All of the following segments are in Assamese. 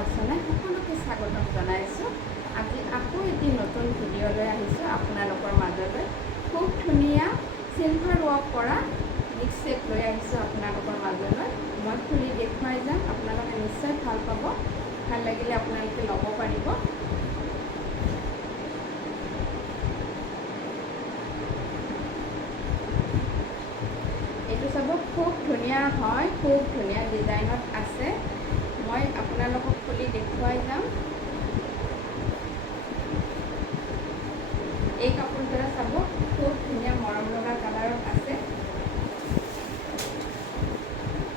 অৰ্চনাই সকলোকে স্বাগতম জনাইছোঁ। আজি আকৌ এটি নতুন ভিডিঅ' লৈ আহিছোঁ আপোনালোকৰ মাজলৈ। খুব ধুনীয়া চিলভাৰ ৱৰ্ক কৰা মিক্স ছেট লৈ আহিছোঁ আপোনালোকৰ মাজলৈ। মই খুলি দেখুৱাই যাম, আপোনালোকে নিশ্চয় ভাল পাব। ভাল লাগিলে আপোনালোকে ল'ব পাৰিব। এইটো চাব, খুব ধুনীয়া হয়, খুব ধুনীয়া ডিজাইনত আছে। মই আপোনালোকক খুলি দেখুৱাই যাম। এই কাপোৰযোৰা চাব, খুব ধুনীয়া মৰম লগা কালাৰত আছে।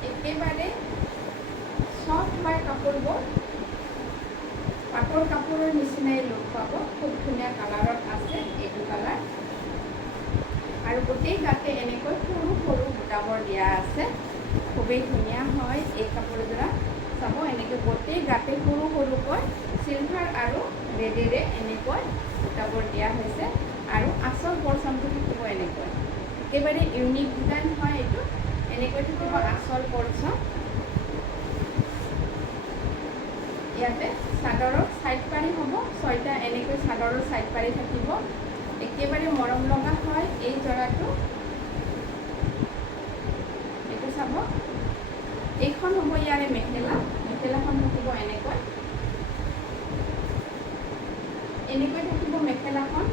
একেবাৰে চফ্ট হয় কাপোৰবোৰ, পাটৰ কাপোৰৰ নিচিনাই লুক পাব। খুব ধুনীয়া কালাৰত আছে এইটো কালাৰ। আৰু গোটেই গাতে এনেকৈ সৰু সৰু বুটাবোৰ দিয়া আছে। খুবেই ধুনীয়া হয় এই কাপোৰযোৰা। চাব, এনেকৈ গোটেই গাতে সৰু সৰুকৈ চিলভাৰ আৰু ৰেডেৰে এনেকৈ বুটাবোৰ দিয়া হৈছে। আৰু আচল পৰ্চনটো থাকিব এনেকৈ, একেবাৰে ইউনিক ডিজাইন হয় এইটো। এনেকৈ থাকিব আচল পৰ্চন। ইয়াতে চাদৰৰ ছাইড পাৰি হ'ব, 6টা এনেকৈ চাদৰৰ ছাইড পাৰি থাকিব। একেবাৰে মৰম লগা হয় এই জোৰাটো। এইটো চাব, এইখন হ'ব ইয়াৰে মেখেলা। মেখেলাখন থাকিব এনেকৈ, এনেকৈ থাকিব মেখেলাখন।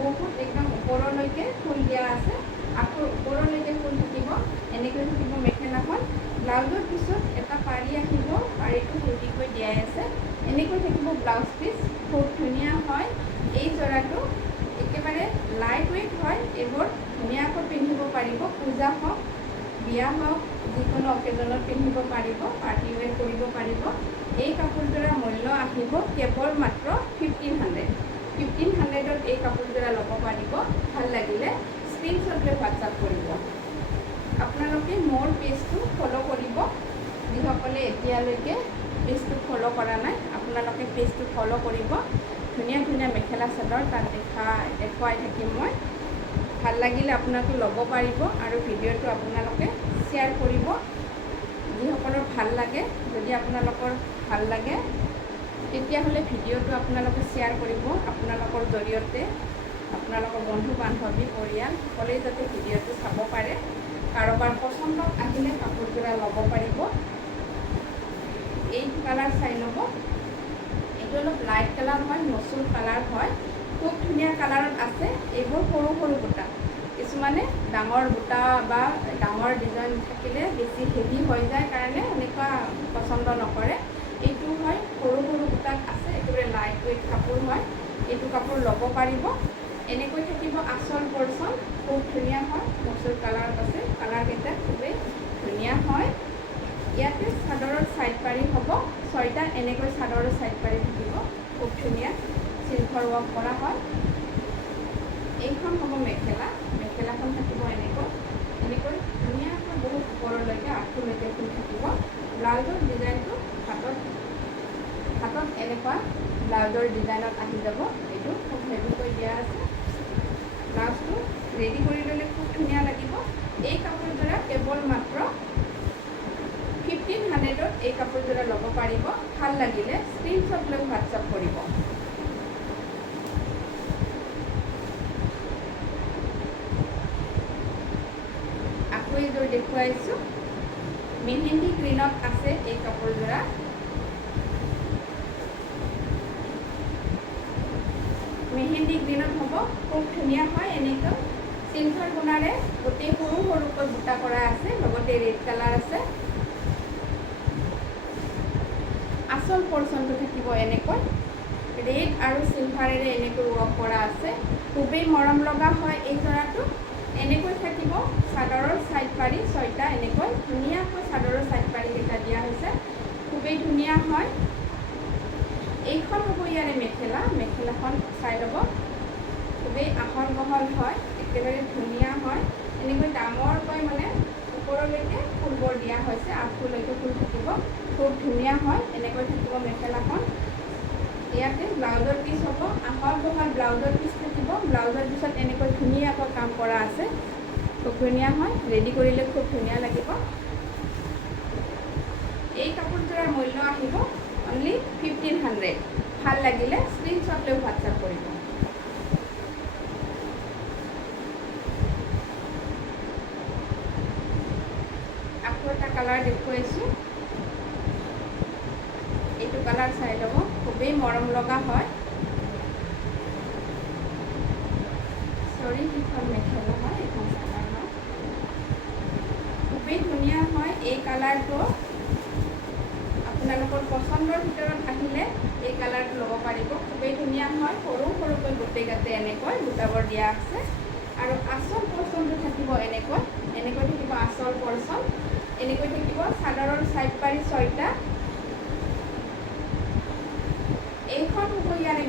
বহুত একদম ওপৰলৈকে ফুল দিয়া আছে, আকৌ ওপৰলৈকে ফুল থাকিব। এনেকৈ থাকিব মেখেলাখন। ব্লাউজৰ পিছত এটা পাৰি আহিব, পাৰিটো হেভিকৈ দিয়াই আছে। এনেকৈ থাকিব ব্লাউজ পিচ। খুব ধুনীয়া হয় এই জোৰাটো। একেবাৰে লাইট ৱেইট হয়। এইবোৰ ধুনীয়াকৈ পিন্ধিব পাৰিব, পূজা হওক, বিয়া হওক, যিকোনো অকেজনত পিন্ধিব পাৰিব, পাৰ্টি ৱেৰ কৰিব পাৰিব। এই কাপোৰযোৰাৰ মূল্য আহিব কেৱল মাত্ৰ 1500। 1500ত এই কাপোৰযোৰা ল'ব পাৰিব। ভাল লাগিলে স্ক্ৰীনশ্বট লৈ হোৱাটছআপ কৰিব। আপোনালোকে মোৰ পেজটো ফ'ল' কৰিব। যিসকলে এতিয়ালৈকে পেজটো ফ'ল' কৰা নাই, আপোনালোকে পেজটো ফ'ল' কৰিব। ধুনীয়া ধুনীয়া মেখেলা চাদৰ তাত দেখুৱাই থাকিম মই। ভাল লাগিলে আপোনালোকে ল'ব পাৰিব আৰু ভিডিঅ'টো আপোনালোকে শ্বেয়াৰ কৰিব। যিসকলৰ ভাল লাগে, যদি আপোনালোকৰ ভাল লাগে তেতিয়াহ'লে ভিডিঅ'টো আপোনালোকে শ্বেয়াৰ কৰিব। আপোনালোকৰ জৰিয়তে আপোনালোকৰ বন্ধু বান্ধৱী, পৰিয়াল সকলোৱে যাতে ভিডিঅ'টো চাব পাৰে। কাৰোবাৰ পচন্দত আহিলে কাপোৰযোৰা ল'ব পাৰিব। এই কালাৰ চাই ল'ব। এইটো অলপ লাইট কালাৰ হয়, মচুৰ কালাৰ হয়। খুব ধুনীয়া কালাৰত আছে। এইবোৰ সৰু সৰু বুটা, কিছুমানে ডাঙৰ বুটা বা ডাঙৰ ডিজাইন থাকিলে বেছি হেভি হৈ যায় কাৰণে এনেকুৱা পচন্দ নকৰে। এইটো হয় সৰু সৰু বুটাত আছে, একেবাৰে লাইট ৱেইট কাপোৰ হয়। এইটো কাপোৰ ল'ব পাৰিব। এনেকৈ থাকিব আচল পৰ্চন। খুব ধুনীয়া হয়, মচুৰ কালাৰত আছে। কালাৰকেইটা খুবেই ধুনীয়া হয়। ইয়াতে চাদৰৰ ছাইড পাৰি হ'ব, 6টা এনেকৈ চাদৰৰ ছাইড পাৰি থাকিব। খুব ধুনীয়া চিলভাৰ ৱৰ্ক কৰা হয়। এইখন হ'ব মেখেলা। মেখেলাখন থাকিব এনেকৈ, এনেকৈ ধুনীয়াকৈ বহুত ওপৰলৈকে আঁঠুলৈকে ফুল থাকিব। ব্লাউজৰ ডিজাইনটো হাতত এনেকুৱা ব্লাউজৰ ডিজাইনত আহি যাব। এইটো খুব হেভিকৈ দিয়া আছে। ব্লাউজটো ৰেডি কৰি ল'লে খুব ধুনীয়া লাগিব। এই কাপোৰযোৰা কেৱল মাত্ৰ 1500ত এই কাপোৰযোৰা ল'ব পাৰিব। ভাল লাগিলে স্ক্ৰীনশ্বট লৈ হোৱাটছআপ কৰিব। আকৌ এইযোৰ দেখুৱাইছোঁ, মেহেন্দি গ্ৰীণত আছে এই কাপোৰযোৰা। মেহেন্দি গ্ৰীণত হ'ব, খুব ধুনীয়া হয়। এনেকৈ চিলভাৰ গুণাৰে গোটেই সৰু সৰুকৈ বুটা কৰা আছে, লগতে ৰেড কালাৰ আছে। আচল পৰ্চনটো থাকিব এনেকৈ, ৰেড আৰু চিলভাৰেৰে এনেকৈ ৱৰ্ক কৰা আছে। খুবেই মৰম লগা হয় এই জোৰাটো। এনেকৈ থাকিব চাদৰৰ ছাইড পাৰি, 6টা এনেকৈ ধুনীয়াকৈ চাদৰৰ ছাইড পাৰিকেইটা দিয়া হৈছে। খুবেই ধুনীয়া হয়। এইখন হ'ব ইয়াৰে মেখেলা। মেখেলাখন চাই ল'ব, খুবেই আহল বহল হয়, একেবাৰে ধুনীয়া হয়। এনেকৈ ডাঙৰকৈ মানে ওপৰলৈকে ফুলবোৰ দিয়া হৈছে, আঁঠুলৈকে ফুল থাকিব। খুব ধুনীয়া হয়। এনেকৈ থাকিব মেখেলাখন। ইয়াতে ব্লাউজৰ পিচ হ'ব, আহল বহল ব্লাউজৰ পিচ থাকিব। ব্লাউজৰ পিছত এনেকৈ ধুনীয়াকৈ কাম কৰা আছে। খুব ধুনীয়া হয়, ৰেডি কৰিলে খুব ধুনীয়া লাগিব। এই কাপোৰযোৰাৰ মূল্য আহিব অনলি 1500 ভাল লাগিলে স্ক্ৰীনশ্বট লৈ হোৱাটছআপ কৰিব। আকৌ এটা কালাৰ দেখুৱাইছোঁ, এইটো কালাৰ চাই ল'ব, খুবেই মৰম লগা হয়। এইখন মেখেলা হয়, এইখন কালাৰ হয়, খুবেই ধুনীয়া হয়। এই কালাৰটো আপোনালোকৰ পচন্দৰ ভিতৰত আহিলে এই কালাৰটো ল'ব পাৰিব, খুবেই ধুনীয়া হয়। সৰু সৰুকৈ গোটেইগাতে এনেকৈ বুটাবৰ দিয়া আছে আৰু আচল পৰ্চনটো থাকিব এনেকৈ থাকিব আচল পৰ্চন, এনেকৈ থাকিব চাদৰৰ চাইড পাৰি 6টা। এইখন হ'ব ইয়াৰে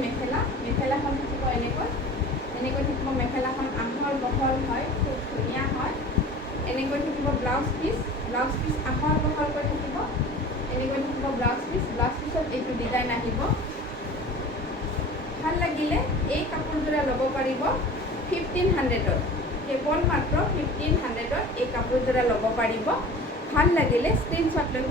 মেখেলাখন থাকিব এনেকৈ থাকিব। মেখেলাখন আহল বহল হয়, খুব ধুনীয়া হয়। এনেকৈ থাকিব ব্লাউজ পিচ আহল বহলকৈ থাকিব, এনেকৈ থাকিব ব্লাউজ পিছত এইটো ডিজাইন আহিব। ভাল লাগিলে এই কাপোৰযোৰা ল'ব পাৰিব 1500ত, কেৱল মাত্ৰ 1500ত এই কাপোৰযোৰা ল'ব পাৰিব। ভাল লাগিলে স্ক্ৰীনশ্বট লৈ